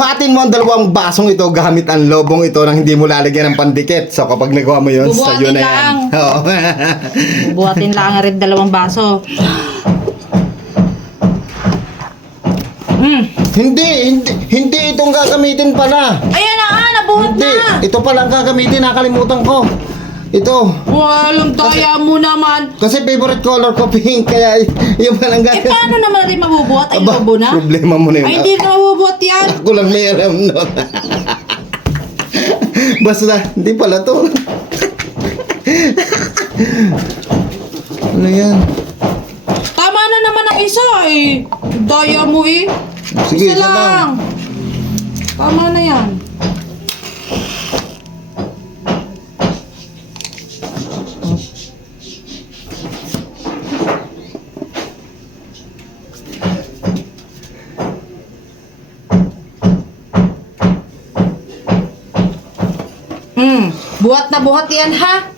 Buhatin mo ang dalawang basong ito gamit ang lobong ito nang hindi mo lalagyan ng pandikit. So kapag nagawa mo yun, sa Bubuhatin yun na yan. lang. Oo. Buhatin lang rin 2 baso. Hindi itong gagamitin pala. Ayan na nga, nabuhat Hindi, na. ito pala ang gagamitin, nakalimutan ko. Ito. Walang daya mo naman. Kasi favorite color ko pink, kaya yung palang Eh, paano naman rin mabubuhat? Ay, Aba, lobo na? problema mo na yun. Ay, hindi na mabubuhat yan. Ako lang may alam nun. Basta, hindi pala to. Ano yan? Tama na naman ang isa eh. Daya mo eh. Sige, Isa lang. Tama na yan. Buhat na buhat yan ha.